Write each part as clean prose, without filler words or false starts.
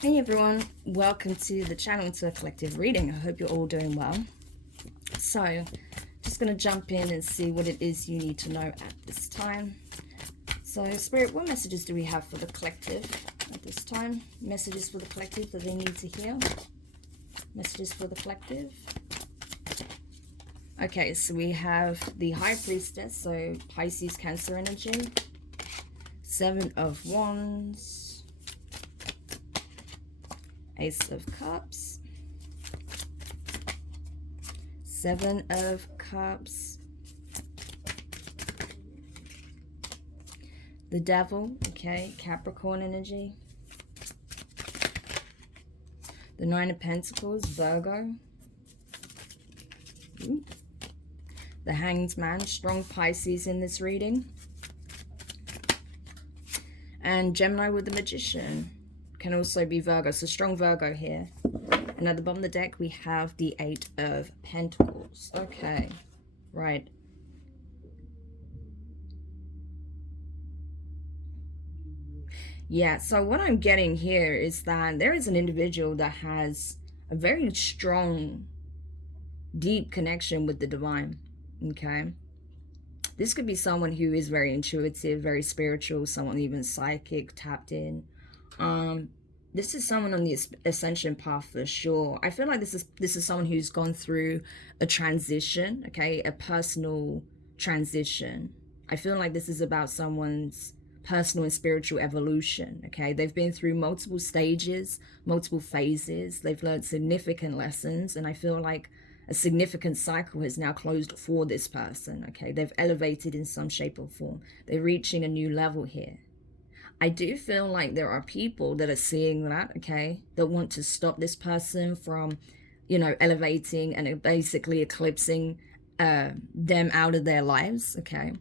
Hey everyone, welcome to the channel, to a collective reading. I hope you're all doing well. So, just going to jump in and see what it is you need to know at this time. So, Spirit, what messages do we have for the collective at this time? Messages for the collective that they need to hear? Messages for the collective? Okay, so we have the High Priestess, so Pisces, Cancer energy. 7 of Wands. Ace of Cups, 7 of Cups, the Devil, okay, Capricorn energy, the 9 of Pentacles, Virgo, the Hanged Man, strong Pisces in this reading, and Gemini with the Magician. Can also be Virgo, so strong Virgo here. And at the bottom of the deck we have the 8 of Pentacles. Okay, right. Yeah, so what I'm getting here is that there is an individual that has a very strong, deep connection with the divine, okay? This could be someone who is very intuitive, very spiritual, someone even psychic, tapped in. This is someone on the ascension path for sure. I feel like this is someone who's gone through a transition, okay, a personal transition. I feel like this is about someone's personal and spiritual evolution, okay? They've been through multiple stages, multiple phases. They've learned significant lessons, and I feel like a significant cycle has now closed for this person, okay? They've elevated in some shape or form. They're reaching a new level here. I do feel like there are people that are seeing that, okay, that want to stop this person from, you know, elevating and basically eclipsing them out of their lives, okay?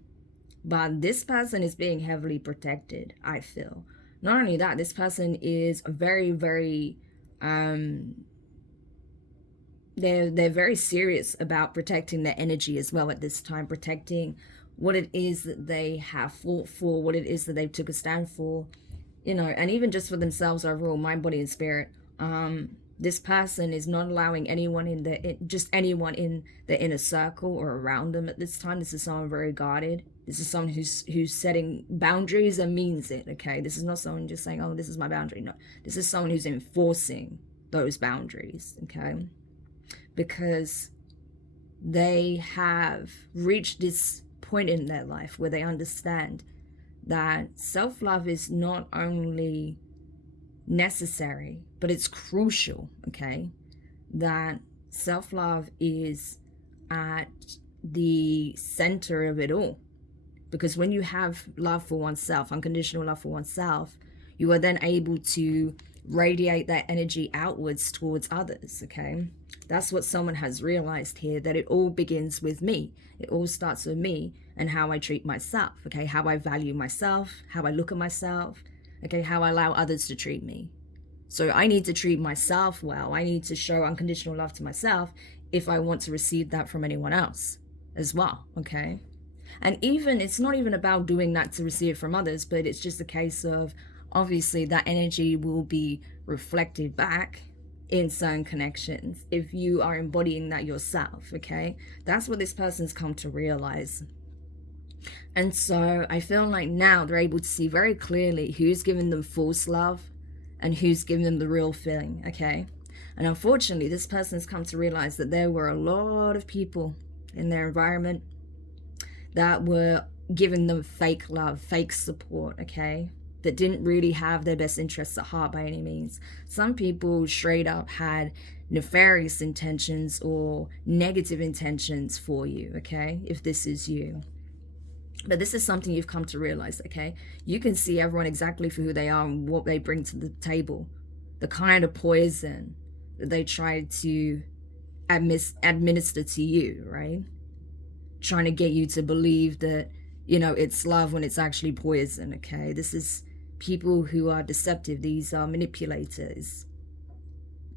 But this person is being heavily protected, I feel. Not only that, this person is very, very, they're very serious about protecting their energy as well at this time, protecting what it is that they have fought for, what it is that they took a stand for, you know, and even just for themselves overall, mind, body, and spirit. This person is not allowing anyone just anyone in the inner circle or around them at this time. This is someone very guarded. This is someone who's setting boundaries and means it, okay? This is not someone just saying, oh, this is my boundary. No, this is someone who's enforcing those boundaries, okay? Because they have reached this point in their life where they understand that self-love is not only necessary, but it's crucial, okay? That self-love is at the center of it all. Because when you have love for oneself, unconditional love for oneself, you are then able to radiate that energy outwards towards others, okay? That's what someone has realized here, that it all begins with me. It all starts with me and how I treat myself, okay? How I value myself, how I look at myself, okay? How I allow others to treat me. So I need to treat myself well. I need to show unconditional love to myself if I want to receive that from anyone else as well, okay? And even, it's not even about doing that to receive from others, but it's just a case of, obviously, that energy will be reflected back in certain connections if you are embodying that yourself, okay? That's what this person's come to realize. And so I feel like now they're able to see very clearly who's giving them false love and who's giving them the real feeling, okay? And unfortunately, this person's come to realize that there were a lot of people in their environment that were giving them fake love, fake support, okay? That didn't really have their best interests at heart by any means. Some people straight up had nefarious intentions or negative intentions for you, okay? If this is you. But this is something you've come to realize, okay? You can see everyone exactly for who they are and what they bring to the table. The kind of poison that they try to administer to you, right? Trying to get you to believe that, you know, it's love when it's actually poison, okay? This is people who are deceptive. These are manipulators.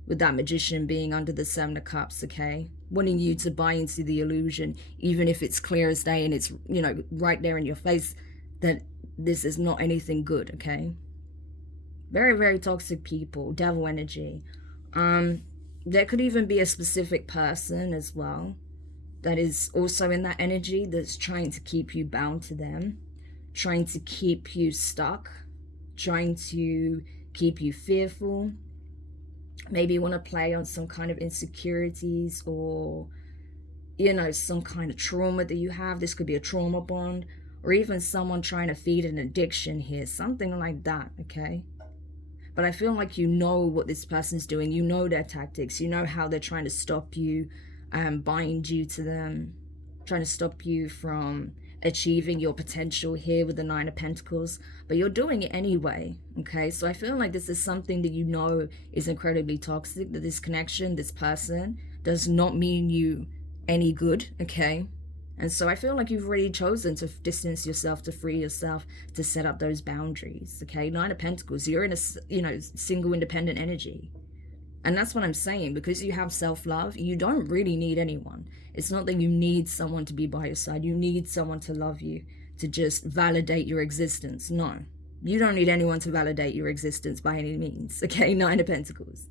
With that Magician being under the 7 of Cups, okay? Wanting you to buy into the illusion, even if it's clear as day and it's, you know, right there in your face that this is not anything good, okay? Very, very toxic people, devil energy. There could even be a specific person as well that is also in that energy, that's trying to keep you bound to them, trying to keep you stuck, trying to keep you fearful. Maybe you want to play on some kind of insecurities, or, you know, some kind of trauma that you have. This could be a trauma bond, or even someone trying to feed an addiction here, something like that, okay? But I feel like you know what this person's doing. You know their tactics. You know how they're trying to stop you, bind you to them, trying to stop you from achieving your potential here with the Nine of Pentacles. But you're doing it anyway, okay? So I feel like this is something that you know is incredibly toxic, that this connection, this person, does not mean you any good, okay? And so I feel like you've already chosen to distance yourself, to free yourself, to set up those boundaries, okay? Nine of Pentacles, you're in a, you know, single independent energy. And that's what I'm saying. Because you have self-love, you don't really need anyone. It's not that you need someone to be by your side. You need someone to love you, to just validate your existence. No, you don't need anyone to validate your existence by any means, okay? Nine of Pentacles.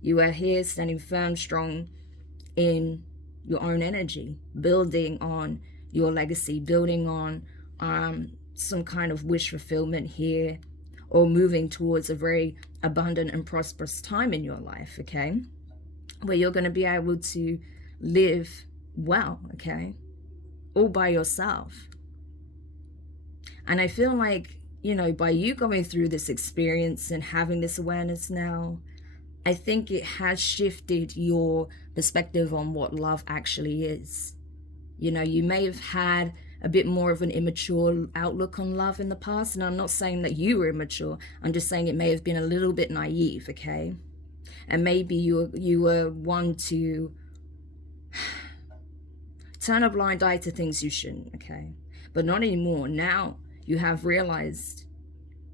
You are here standing firm, strong in your own energy, building on your legacy, building on some kind of wish fulfillment here, or moving towards a very abundant and prosperous time in your life, okay, where you're going to be able to live well, okay, all by yourself. And I feel like, you know, by you going through this experience and having this awareness now, I think it has shifted your perspective on what love actually is. You know, you may have had a bit more of an immature outlook on love in the past, and I'm not saying that you were immature. I'm just saying it may have been a little bit naive, okay? And maybe you were one to turn a blind eye to things you shouldn't, okay? But not anymore. Now you have realized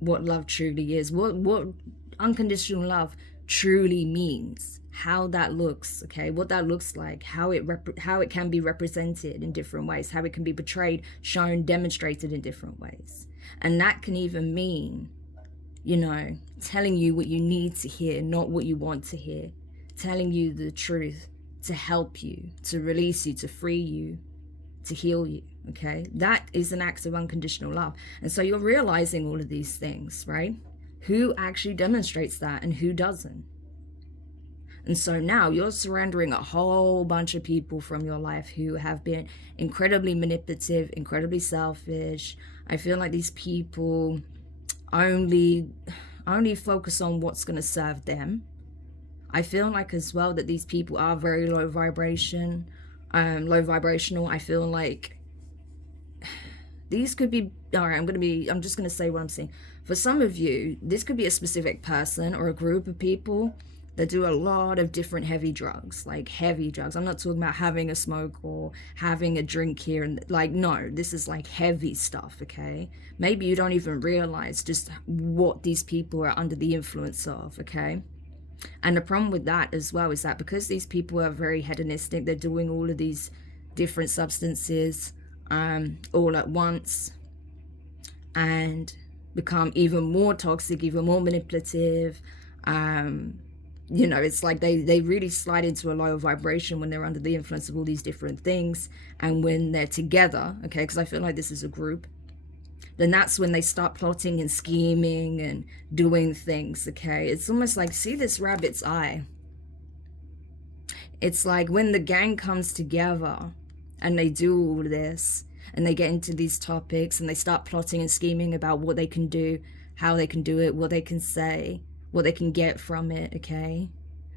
what love truly is, what unconditional love truly means, how that looks, okay, what that looks like, how it can be represented in different ways, how it can be portrayed, shown, demonstrated in different ways. And that can even mean, you know, telling you what you need to hear, not what you want to hear, telling you the truth to help you, to release you, to free you, to heal you, okay? That is an act of unconditional love. And so you're realizing all of these things, right? Who actually demonstrates that and who doesn't? And so now you're surrendering a whole bunch of people from your life who have been incredibly manipulative, incredibly selfish. I feel like these people only focus on what's going to serve them. I feel like as well that these people are very low vibrational. I feel like these could be, all right, I'm just going to say what I'm saying. For some of you, this could be a specific person or a group of people that do a lot of different heavy drugs, like heavy drugs. I'm not talking about having a smoke or having a drink here. And like, no, this is like heavy stuff, okay? Maybe you don't even realize just what these people are under the influence of, okay? And the problem with that as well is that because these people are very hedonistic, they're doing all of these different substances all at once, and become even more toxic, even more manipulative. You know, it's like they really slide into a lower vibration when they're under the influence of all these different things. And when they're together, okay, because I feel like this is a group, then that's when they start plotting and scheming and doing things, okay? It's almost like, see this rabbit's eye? It's like when the gang comes together and they do all this and they get into these topics and they start plotting and scheming about what they can do, how they can do it, what they can say, what they can get from it, okay?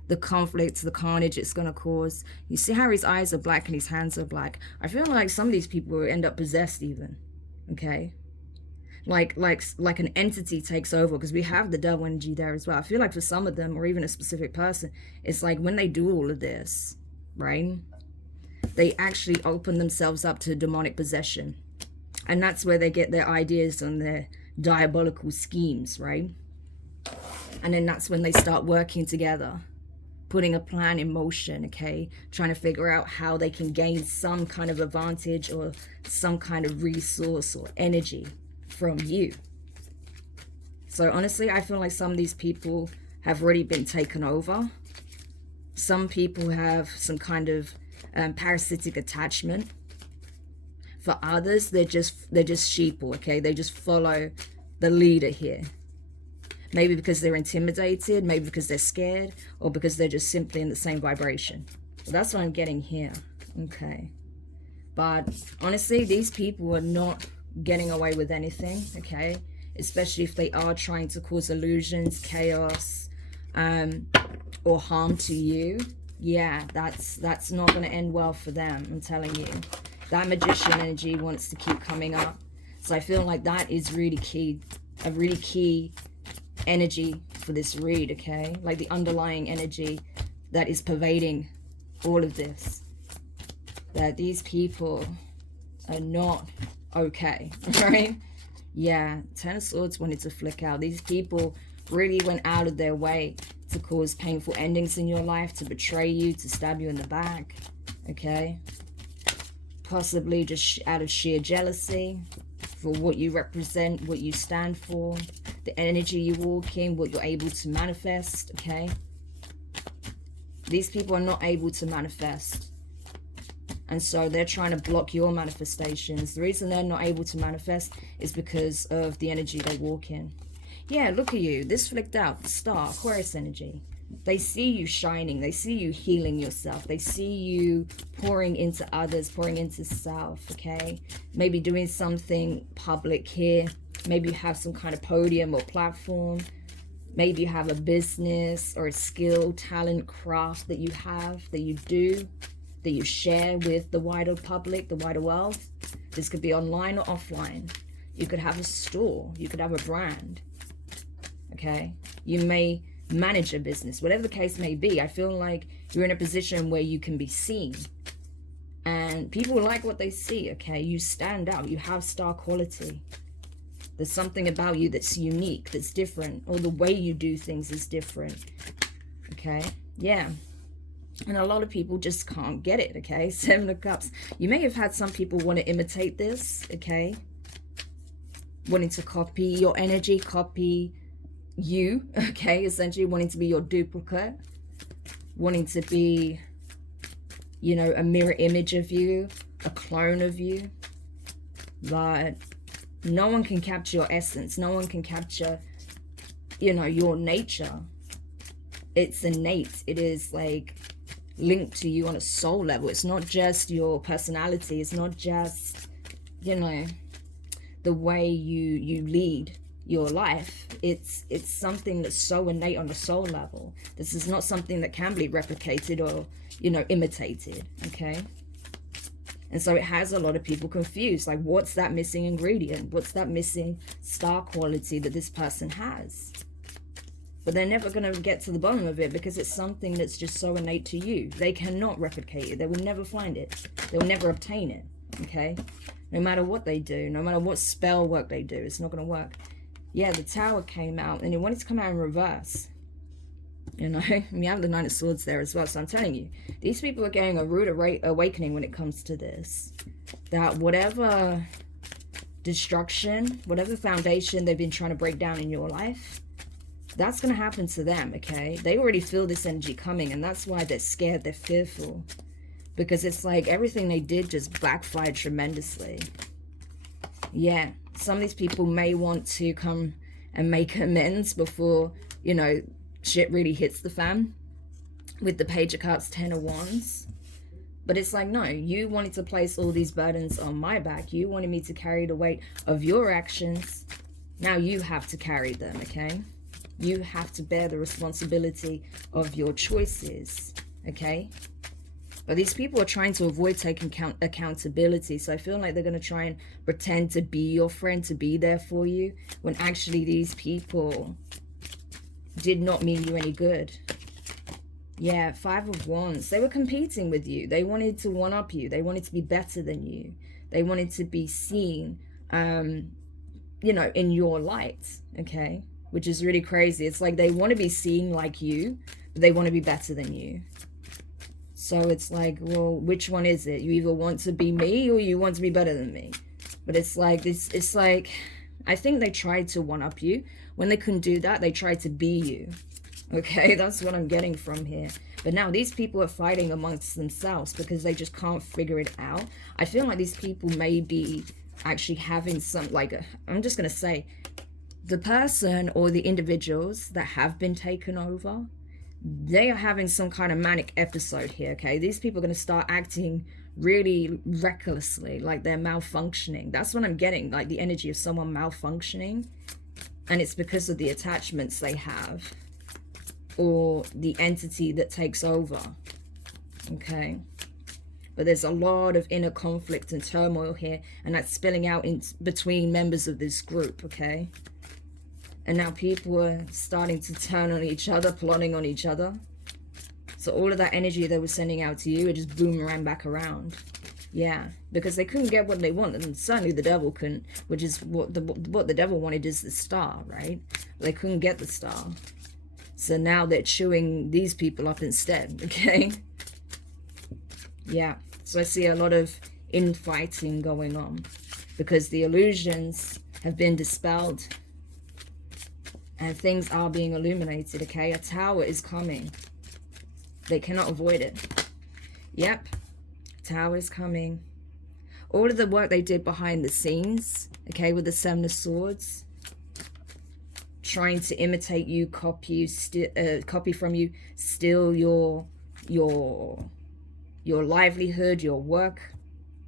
The conflicts, the carnage it's going to cause. You see how his eyes are black and his hands are black? I feel like some of these people will end up possessed even, okay? Like an entity takes over, because we have the devil energy there as well. I feel like for some of them, or even a specific person, it's like when they do all of this, right, they actually open themselves up to demonic possession. And that's where they get their ideas and their diabolical schemes, right? And then that's when they start working together, putting a plan in motion, okay? Trying to figure out how they can gain some kind of advantage or some kind of resource or energy from you. So honestly, I feel like some of these people have already been taken over. Some people have some kind of parasitic attachment. For others, they're just sheeple, okay? They just follow the leader here. Maybe because they're intimidated, maybe because they're scared, or because they're just simply in the same vibration. Well, that's what I'm getting here. Okay. But honestly, these people are not getting away with anything, okay? Especially if they are trying to cause illusions, chaos, or harm to you. Yeah, that's not going to end well for them, I'm telling you. That magician energy wants to keep coming up. So I feel like that is really key, a really key energy for this read, okay? Like the underlying energy that is pervading all of this. That these people are not okay, right? Yeah, Ten of Swords wanted to flick out. These people really went out of their way to cause painful endings in your life, to betray you, to stab you in the back, okay? Possibly just out of sheer jealousy for what you represent, what you stand for, the energy you walk in, what you're able to manifest, okay? These people are not able to manifest. And so they're trying to block your manifestations. The reason they're not able to manifest is because of the energy they walk in. Yeah, look at you. This flicked out. The Star, Aquarius energy. They see you shining. They see you healing yourself. They see you pouring into others, pouring into self, okay? Maybe doing something public here. Maybe you have some kind of podium or platform. Maybe you have a business or a skill, talent, craft that you have, that you do, that you share with the wider public, the wider world. This could be online or offline. You could have a store. You could have a brand, okay? You may manage a business, whatever the case may be. I feel like you're in a position where you can be seen and people like what they see, okay? You stand out, you have star quality. There's something about you that's unique, that's different, or the way you do things is different, okay? Yeah. And a lot of people just can't get it, okay? Seven of Cups. You may have had some people want to imitate this, okay? Wanting to copy your energy, copy you, okay? Essentially wanting to be your duplicate, wanting to be, you know, a mirror image of you, a clone of you. But no one can capture your essence. No one can capture, you know, your nature. It's innate. It is like linked to you on a soul level. It's not just your personality. It's not just, you know, the way you lead your life. It's something that's so innate on the soul level. This is not something that can be replicated or, you know, imitated, okay? And so it has a lot of people confused, like, what's that missing ingredient? What's that missing star quality that this person has? But they're never going to get to the bottom of it because it's something that's just so innate to you. They cannot replicate it. They will never find it. They'll never obtain it, okay? No matter what they do, no matter what spell work they do, it's not going to work. Yeah, the Tower came out, and it wanted to come out in reverse. You know, we have the Nine of Swords there as well. So I'm telling you, these people are getting a rude awakening when it comes to this. That whatever destruction, whatever foundation they've been trying to break down in your life, that's going to happen to them, okay? They already feel this energy coming, and that's why they're scared, they're fearful. Because it's like everything they did just backfired tremendously. Yeah, some of these people may want to come and make amends before, you know, shit really hits the fan. With the Page of Cups, Ten of Wands. But it's like, no, you wanted to place all these burdens on my back. You wanted me to carry the weight of your actions. Now you have to carry them, okay? You have to bear the responsibility of your choices, okay? But these people are trying to avoid taking accountability. So I feel like they're going to try and pretend to be your friend, to be there for you, when actually these people did not mean you any good. Yeah, Five of Wands. They were competing with you. They wanted to one-up you. They wanted to be better than you. They wanted to be seen, you know, in your light, okay? Which is really crazy. It's like they want to be seen like you, but they want to be better than you. So it's like, well, which one is it? You either want to be me or you want to be better than me. But it's like this. It's like, I think they tried to one-up you When they couldn't do that, they tried to be you. Okay, that's what I'm getting from here. But now these people are fighting amongst themselves because they just can't figure it out. I feel like these people may be actually having some, like, I'm just going to say, the person or the individuals that have been taken over, they are having some kind of manic episode here, okay? These people are going to start acting really recklessly, like they're malfunctioning. That's what I'm getting, like the energy of someone malfunctioning. And it's because of the attachments they have, or the entity that takes over, okay? But there's a lot of inner conflict and turmoil here, and that's spilling out in between members of this group, okay? And now people are starting to turn on each other, plotting on each other. So all of that energy they were sending out to you, it just boomerang back around. Yeah, because they couldn't get what they wanted, and certainly the devil couldn't, which is what the devil wanted is the star, right? They couldn't get the star. So now they're chewing these people up instead, okay? Yeah, so I see a lot of infighting going on because the illusions have been dispelled and things are being illuminated, okay? A tower is coming. They cannot avoid it. Yep, tower is coming. All of the work they did behind the scenes, okay, with the Seven of Swords, trying to imitate you, copy from you, steal your livelihood, your work,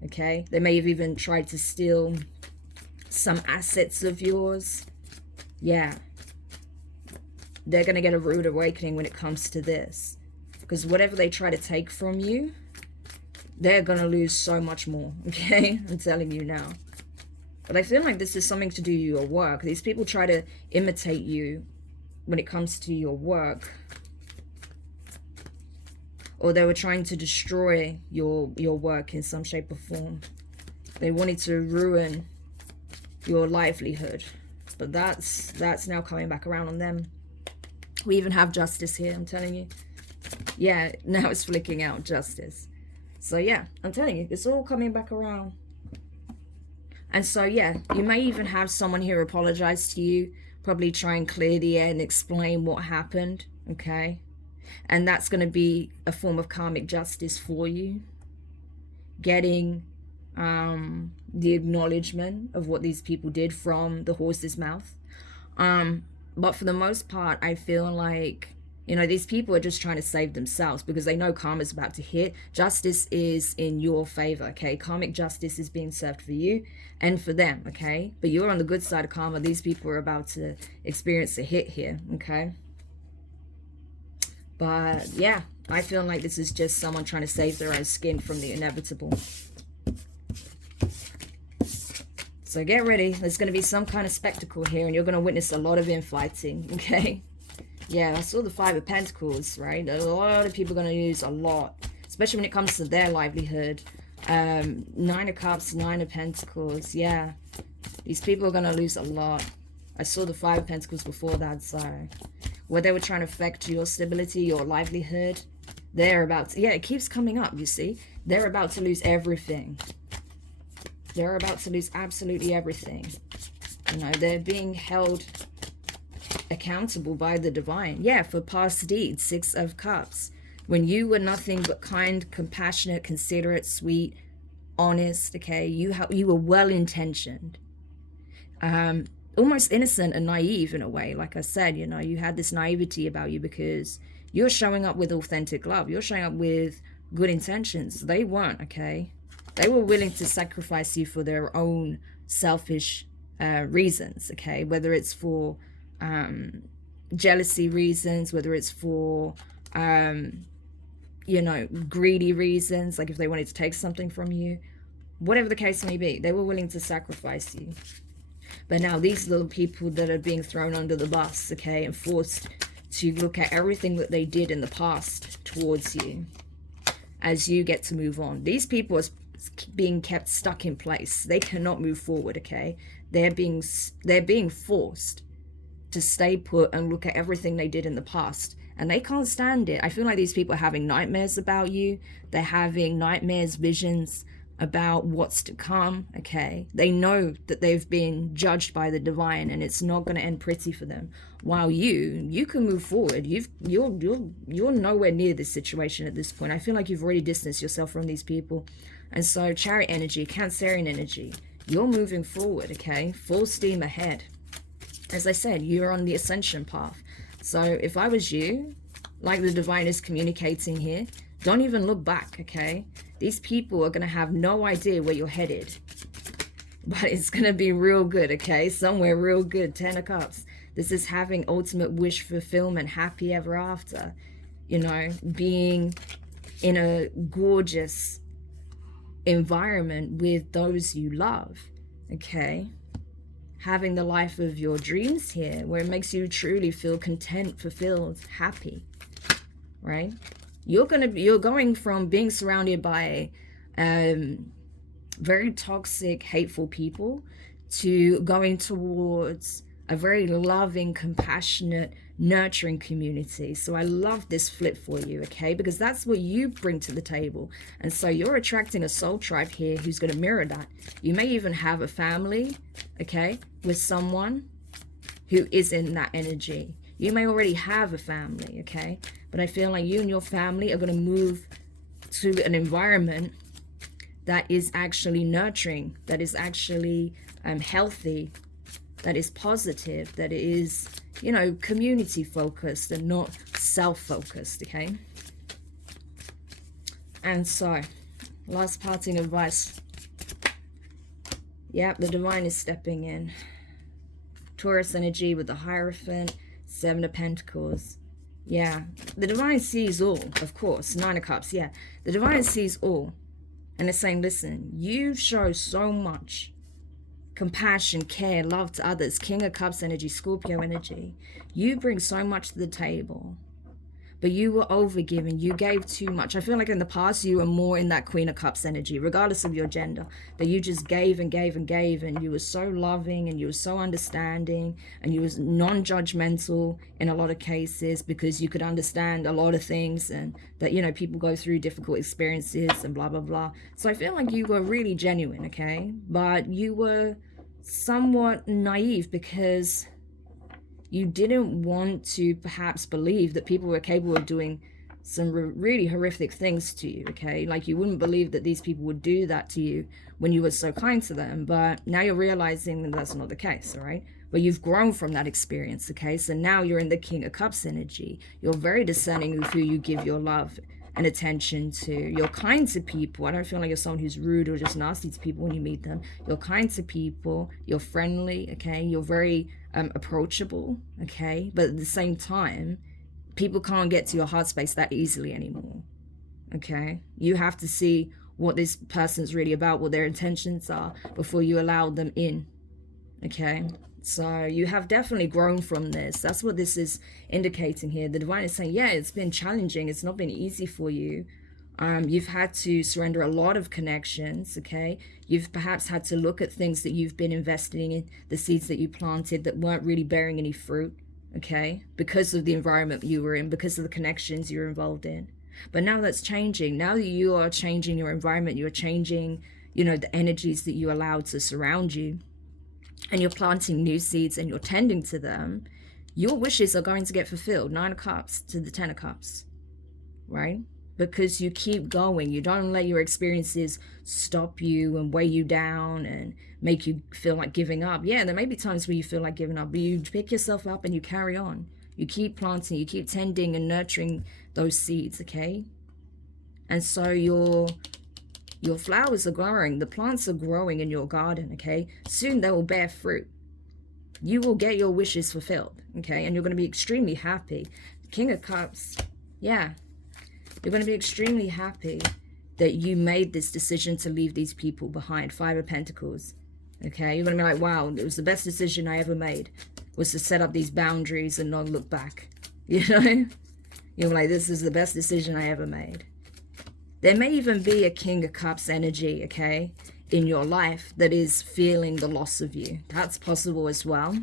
okay? They may have even tried to steal some assets of yours. Yeah. They're going to get a rude awakening when it comes to this. Because whatever they try to take from you, they're going to lose so much more, okay? I'm telling you now. But I feel like this is something to do with your work. These people try to imitate you when it comes to your work. Or they were trying to destroy your work in some shape or form. They wanted to ruin your livelihood. But that's now coming back around on them. We even have justice here, I'm telling you. Yeah, now it's flicking out justice. So yeah, I'm telling you, it's all coming back around. And so yeah, you may even have someone here apologize to you, probably try and clear the air and explain what happened, okay? And that's going to be a form of karmic justice for you. Getting the acknowledgement of what these people did from the horse's mouth. But for the most part, I feel like, you know, these people are just trying to save themselves because they know karma's about to hit. Justice is in your favor, okay? Karmic justice is being served for you and for them, okay? But you're on the good side of karma. These people are about to experience a hit here, okay? But yeah, I feel like this is just someone trying to save their own skin from the inevitable. So get ready. There's going to be some kind of spectacle here, and you're going to witness a lot of infighting, okay? Yeah, I saw the Five of Pentacles, right? A lot of people are going to use a lot, especially when it comes to their livelihood. Nine of Cups, Nine of Pentacles, yeah. These people are going to lose a lot. I saw the Five of Pentacles before that, so where they were trying to affect your stability, your livelihood, they're about to, yeah, it keeps coming up, you see? They're about to lose everything. They're about to lose absolutely everything. You know, they're being held accountable by the divine. Yeah, for past deeds. Six of Cups. When you were nothing but kind, compassionate, considerate, sweet, honest, okay? You were well-intentioned. Almost innocent and naive in a way. Like I said, you know, you had this naivety about you because you're showing up with authentic love. You're showing up with good intentions. They weren't, okay? They were willing to sacrifice you for their own selfish reasons, okay? Whether it's for jealousy reasons, whether it's for, you know, greedy reasons, like if they wanted to take something from you, whatever the case may be, they were willing to sacrifice you. But now these are the people that are being thrown under the bus, okay, and forced to look at everything that they did in the past towards you as you get to move on. These people are being kept stuck in place. They cannot move forward, okay? They're being forced to stay put and look at everything they did in the past, and they can't stand it. I feel like these people are having nightmares about you. They're having nightmares, visions, about what's to come, okay? They know that they've been judged by the divine, and it's not going to end pretty for them. While you can move forward. You're nowhere near this situation at this point. I feel like you've already distanced yourself from these people. And so Chariot energy, Cancerian energy, you're moving forward, okay? Full steam ahead. As I said, you're on the ascension path. So if I was you, like the divine is communicating here, don't even look back, okay? These people are going to have no idea where you're headed. But it's going to be real good, okay? Somewhere real good. 10 of Cups. This is having ultimate wish fulfillment, happy ever after. You know, being in a gorgeous environment with those you love, okay? Having the life of your dreams here, where it makes you truly feel content, fulfilled, happy, right? You're going from being surrounded by very toxic, hateful people to going towards a very loving, compassionate, nurturing community. So I love this flip for you, okay? Because that's what you bring to the table. And so you're attracting a soul tribe here who's going to mirror that. You may even have a family, okay, with someone who is in that energy. You may already have a family, okay? But I feel like you and your family are going to move to an environment that is actually nurturing, that is actually healthy, that is positive, that is, you know, community focused and not self-focused, okay? And so, last parting advice. Yep, the divine is stepping in. Taurus energy with the Hierophant, 7 of Pentacles. Yeah, the divine sees all, of course. 9 of Cups, yeah. The divine sees all. And it's saying, listen, you show so much compassion, care, love to others. King of Cups energy, Scorpio energy. You bring so much to the table. But you were overgiving. You gave too much. I feel like in the past you were more in that Queen of Cups energy, regardless of your gender. That you just gave and gave and gave, and you were so loving and you were so understanding and you was non-judgmental in a lot of cases because you could understand a lot of things, and that, you know, people go through difficult experiences and blah, blah, blah. So I feel like you were really genuine, okay? But you were somewhat naive because you didn't want to perhaps believe that people were capable of doing some really horrific things to you, okay? Like you wouldn't believe that these people would do that to you when you were so kind to them. But now you're realizing that that's not the case, all right? But you've grown from that experience, okay? So now you're in the King of Cups energy. You're very discerning of who you give your love and attention to. You're kind to people. I don't feel like you're someone who's rude or just nasty to people when you meet them. You're kind to people. You're friendly, okay? You're very approachable, okay? But at the same time, people can't get to your heart space that easily anymore, okay? You have to see what this person's really about, what their intentions are, before you allow them in, okay? So you have definitely grown from this. That's what this is indicating here. The divine is saying, yeah, it's been challenging. It's not been easy for you. You've had to surrender a lot of connections, okay? You've perhaps had to look at things that you've been investing in, the seeds that you planted that weren't really bearing any fruit, okay? Because of the environment you were in, because of the connections you're involved in. But now that's changing. Now that you are changing your environment, you're changing, you know, the energies that you allowed to surround you, and you're planting new seeds and you're tending to them, your wishes are going to get fulfilled. 9 of Cups to the 10 of Cups, right? Because you keep going. You don't let your experiences stop you and weigh you down and make you feel like giving up. Yeah, there may be times where you feel like giving up, but you pick yourself up and you carry on. You keep planting, you keep tending and nurturing those seeds, okay? And so your flowers are growing, the plants are growing in your garden, okay? Soon they will bear fruit. You will get your wishes fulfilled, okay? And you're going to be extremely happy. King of Cups, yeah. You're going to be extremely happy that you made this decision to leave these people behind. 5 of Pentacles, okay? You're going to be like, wow, it was the best decision I ever made, was to set up these boundaries and not look back, you know? You're like, this is the best decision I ever made. There may even be a King of Cups energy, okay, in your life that is feeling the loss of you. That's possible as well.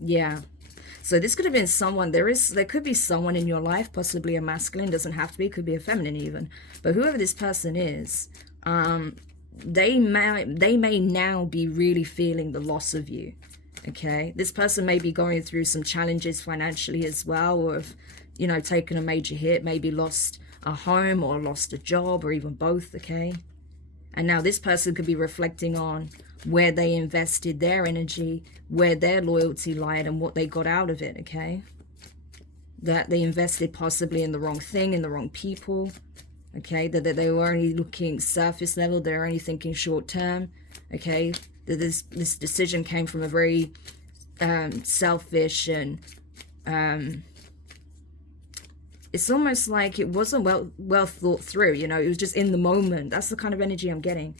Yeah. So this could have been someone, there could be someone in your life, possibly a masculine, doesn't have to be, could be a feminine even. But whoever this person is, They may now be really feeling the loss of you. Okay, this person may be going through some challenges financially as well, or have, you know, taken a major hit, maybe lost a home or lost a job, or even both. Okay, and now this person could be reflecting on where they invested their energy, where their loyalty lied, and what they got out of it. Okay, that they invested possibly in the wrong thing, in the wrong people. Okay, that they were only looking surface level, they're only thinking short term. Okay, that this decision came from a very selfish, and it's almost like it wasn't well thought through. You know, it was just in the moment. That's the kind of energy I'm getting.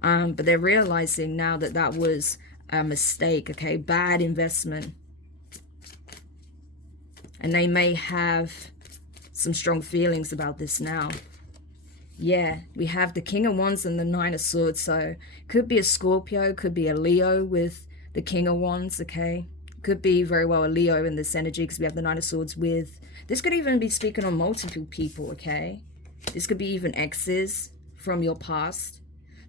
But they're realizing now that that was a mistake. Okay, bad investment, and they may have some strong feelings about this now. Yeah, we have the King of Wands and the Nine of Swords. So could be a Scorpio, could be a Leo with the King of Wands. Okay, could be very well a Leo in this energy, because we have the Nine of Swords with, this could even be speaking on multiple people. Okay, this could be even exes from your past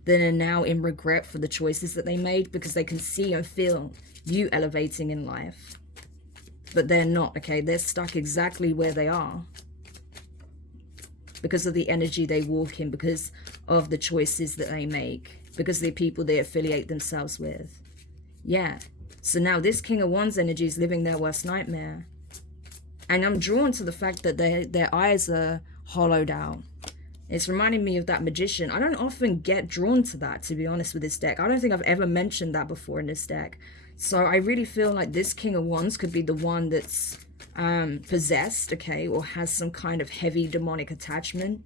that are now in regret for the choices that they made, because they can see and feel you elevating in life, but they're not. Okay, they're stuck exactly where they are because of the energy they walk in, because of the choices that they make, because of the people they affiliate themselves with. Yeah, so now this King of Wands energy is living their worst nightmare. And I'm drawn to the fact that their eyes are hollowed out. It's reminding me of that Magician. I don't often get drawn to that, to be honest, with this deck. I don't think I've ever mentioned that before in this deck. So I really feel like this King of Wands could be the one that's possessed, okay, or has some kind of heavy demonic attachment,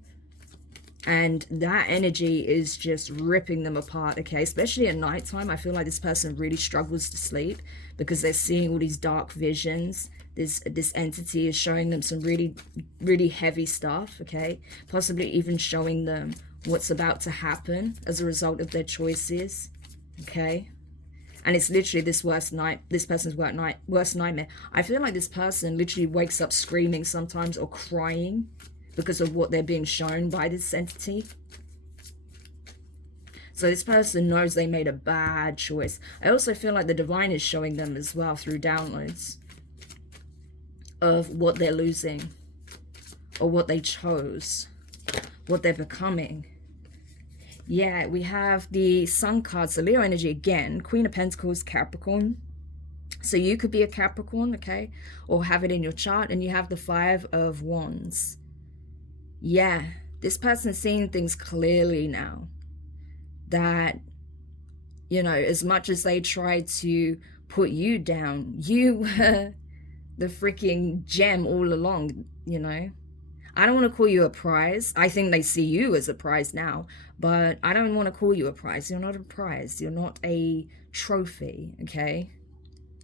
and that energy is just ripping them apart. Okay, especially at nighttime, I feel like this person really struggles to sleep because they're seeing all these dark visions. This entity is showing them some really heavy stuff. Okay, possibly even showing them what's about to happen as a result of their choices. Okay, and it's literally this person's worst nightmare. I feel like this person literally wakes up screaming sometimes, or crying, because of what they're being shown by this entity. So this person knows they made a bad choice. I also feel like the divine is showing them as well through downloads of what they're losing, or what they chose, what they're becoming. Yeah, we have the Sun card, so Leo energy again, Queen of Pentacles, Capricorn. So you could be a Capricorn, okay, or have it in your chart. And you have the Five of Wands. Yeah, this person's seeing things clearly now. That, you know, as much as they try to put you down, you were the freaking gem all along, you know. I don't want to call you a prize. I think they see you as a prize now, but I don't want to call you a prize. You're not a prize. You're not a trophy, okay?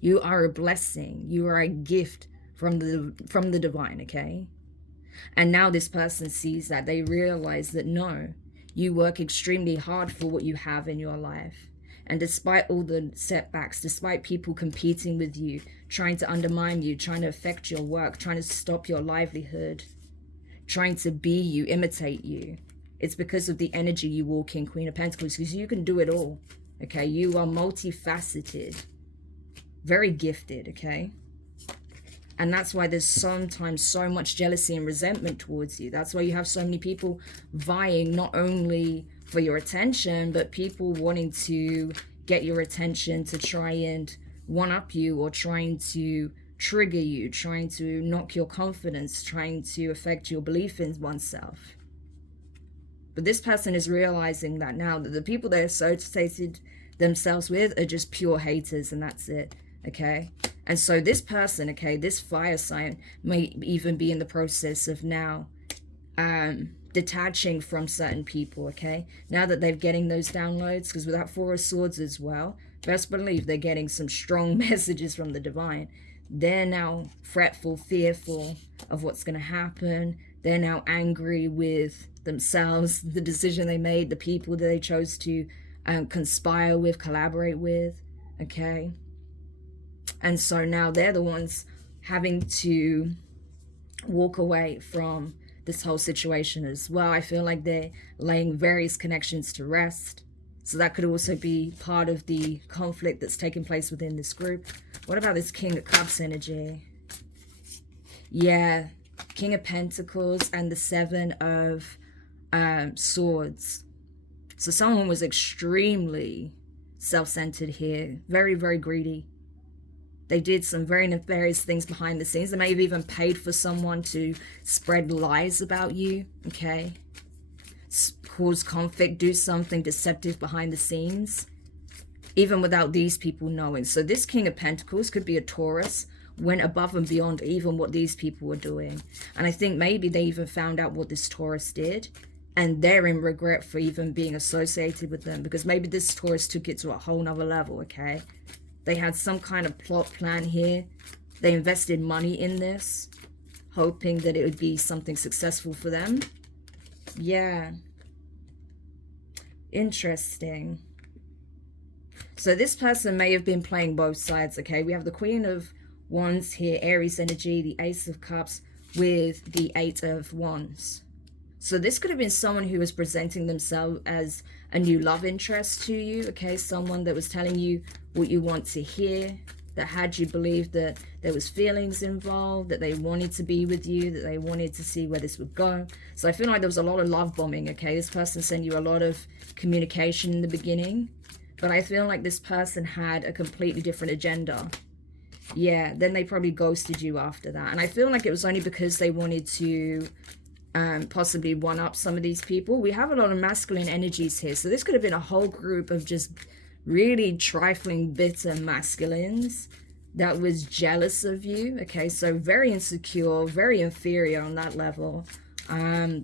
You are a blessing. You are a gift from the divine, okay? And now this person sees that. They realize that no, you work extremely hard for what you have in your life. And despite all the setbacks, despite people competing with you, trying to undermine you, trying to affect your work, trying to stop your livelihood, trying to be you, imitate you, it's because of the energy you walk in, Queen of Pentacles, because you can do it all, okay? You are multifaceted, very gifted, okay? And that's why there's sometimes so much jealousy and resentment towards you. That's why you have so many people vying not only for your attention, but people wanting to get your attention to try and one-up you, or trying to trigger you, trying to knock your confidence, trying to affect your belief in oneself. But this person is realizing that now, that the people they associated themselves with are just pure haters, and that's it, okay? And so this person, okay, this fire sign may even be in the process of now detaching from certain people, okay? Now that they're getting those downloads, because with that Four of Swords as well, best believe they're getting some strong messages from the divine. They're now fretful, fearful of what's going to happen. They're now angry with themselves, the decision they made, the people that they chose to conspire with, collaborate with, okay? And so now they're the ones having to walk away from this whole situation as well. I feel like they're laying various connections to rest. So that could also be part of the conflict that's taking place within this group. What about this King of Cups energy? Yeah, King of Pentacles and the Seven of Swords. So someone was extremely self-centered here. Very, very greedy. They did some very nefarious things behind the scenes. They may have even paid for someone to spread lies about you, okay? Cause conflict, do something deceptive behind the scenes, even without these people knowing. So this King of Pentacles could be a Taurus, went above and beyond even what these people were doing. And I think maybe they even found out what this Taurus did, and they're in regret for even being associated with them, because maybe this Taurus took it to a whole nother level, okay? They had some kind of plot plan here. They invested money in this, hoping that it would be something successful for them. Yeah. Interesting. So this person may have been playing both sides, okay? We have the Queen of Wands here, Aries energy, the Ace of Cups with the Eight of Wands. So this could have been someone who was presenting themselves as a new love interest to you, okay? Someone that was telling you what you want to hear, that had you believe that there was feelings involved, that they wanted to be with you, that they wanted to see where this would go. So I feel like there was a lot of love bombing, okay? This person sent you a lot of communication in the beginning, but I feel like this person had a completely different agenda. Yeah, then they probably ghosted you after that. And I feel like it was only because they wanted to possibly one-up some of these people. We have a lot of masculine energies here. So this could have been a whole group of just really trifling, bitter masculines that was jealous of you. Okay, so very insecure, very inferior on that level.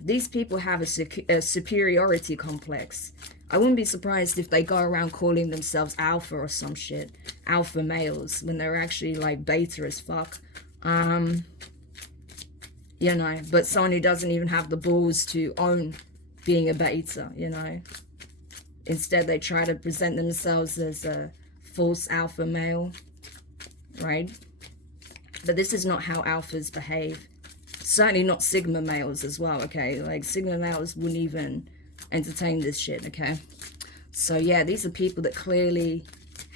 These people have a superiority complex. I wouldn't be surprised if they go around calling themselves alpha or some shit. Alpha males, when they're actually like beta as fuck. You know, but someone who doesn't even have the balls to own being a beta, you know. Instead, they try to present themselves as a false alpha male, right? But this is not how alphas behave. Certainly not sigma males as well, okay? Like, sigma males wouldn't even entertain this shit, okay? So, yeah, these are people that clearly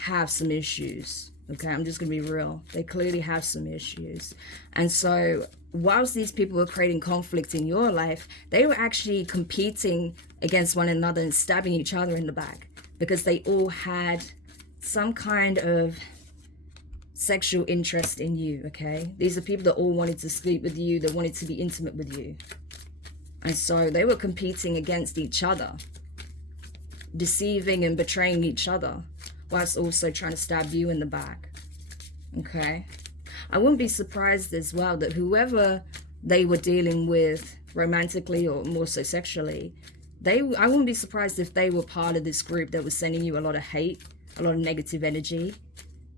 have some issues, okay? I'm just going to be real. They clearly have some issues. And so, whilst these people were creating conflict in your life, they were actually competing against one another and stabbing each other in the back, because they all had some kind of sexual interest in you, okay? These are people that all wanted to sleep with you, that wanted to be intimate with you. And so they were competing against each other, deceiving and betraying each other, whilst also trying to stab you in the back, okay? I wouldn't be surprised as well that whoever they were dealing with romantically or more so sexually, I wouldn't be surprised if they were part of this group that was sending you a lot of hate, a lot of negative energy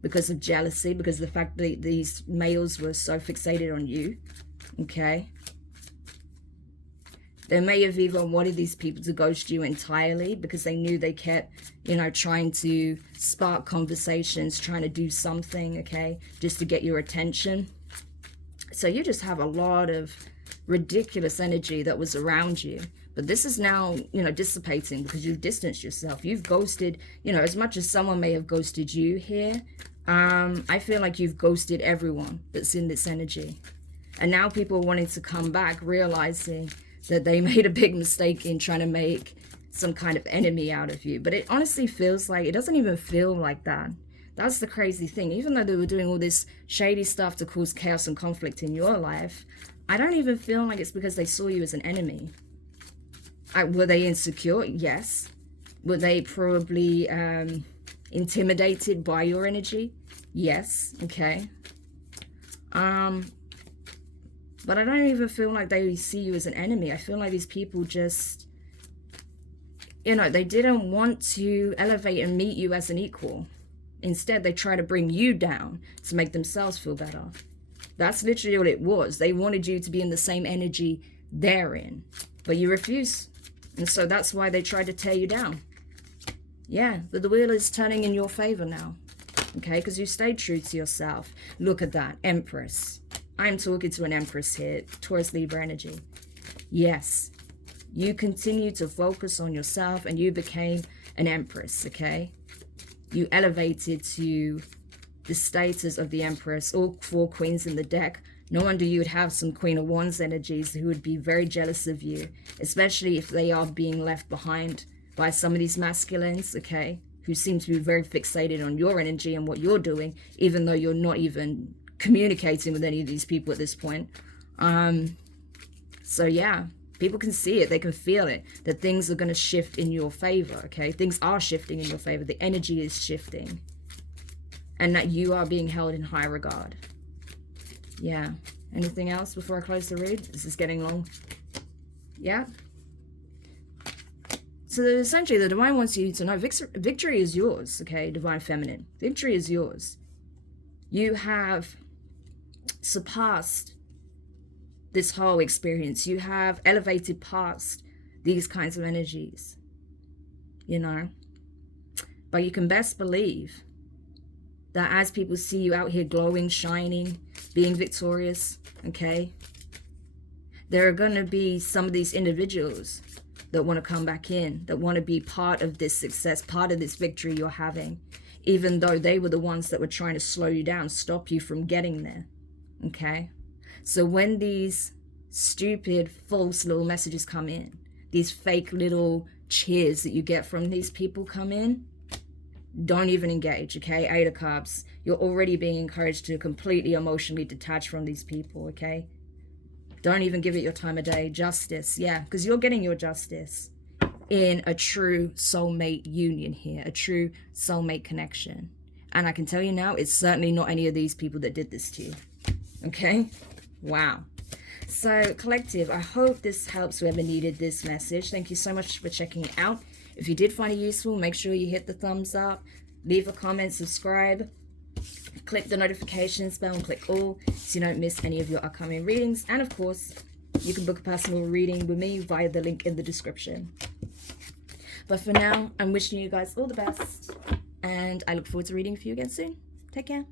because of jealousy, because of the fact that these males were so fixated on you, okay? They may have even wanted these people to ghost you entirely because they knew they kept, you know, trying to spark conversations, trying to do something, okay, just to get your attention. So you just have a lot of ridiculous energy that was around you. But this is now, you know, dissipating because you've distanced yourself. You've ghosted, you know, as much as someone may have ghosted you here, I feel like you've ghosted everyone that's in this energy. And now people are wanting to come back, realizing that they made a big mistake in trying to make some kind of enemy out of you. But it honestly feels like, it doesn't even feel like that. That's the crazy thing. Even though they were doing all this shady stuff to cause chaos and conflict in your life, I don't even feel like it's because they saw you as an enemy. Were they insecure? Yes. Were they probably intimidated by your energy? Yes. Okay. But I don't even feel like they see you as an enemy. I feel like these people just, you know, they didn't want to elevate and meet you as an equal. Instead, they try to bring you down to make themselves feel better. That's literally what it was. They wanted you to be in the same energy they're in, but you refuse. And so that's why they tried to tear you down. Yeah, but the wheel is turning in your favor now, okay? Because you stayed true to yourself. Look at that, Empress. I'm talking to an Empress here, Taurus Libra energy. Yes, you continue to focus on yourself and you became an empress, okay? You elevated to the status of the empress, all 4 queens in the deck. No wonder you would have some Queen of Wands energies who would be very jealous of you, especially if they are being left behind by some of these masculines, okay, who seem to be very fixated on your energy and what you're doing, even though you're not even communicating with any of these people at this point. So yeah, people can see it, they can feel it, that things are going to shift in your favor, okay? Things are shifting in your favor, the energy is shifting, and that you are being held in high regard. Yeah. Anything else before I close the read? This is getting long. Yeah. So essentially, the Divine wants you to know victory is yours, okay, Divine Feminine. Victory is yours. You have surpassed this whole experience. You have elevated past these kinds of energies, you know. But you can best believe that as people see you out here glowing, shining, being victorious, okay, there are going to be some of these individuals that want to come back in, that want to be part of this success, part of this victory you're having, even though they were the ones that were trying to slow you down, stop you from getting there, okay? So when these stupid, false little messages come in, these fake little cheers that you get from these people come in, don't even engage, okay? 8 of Cups, you're already being encouraged to completely emotionally detach from these people, okay? Don't even give it your time of day. Justice, yeah, because you're getting your justice in a true soulmate union here, a true soulmate connection. And I can tell you now, it's certainly not any of these people that did this to you, okay? Wow. So, collective, I hope this helps whoever needed this message. Thank you so much for checking it out. If you did find it useful, make sure you hit the thumbs up, leave a comment, subscribe, click the notifications bell and click all so you don't miss any of your upcoming readings. And of course, you can book a personal reading with me via the link in the description. But for now, I'm wishing you guys all the best, and I look forward to reading for you again soon. Take care.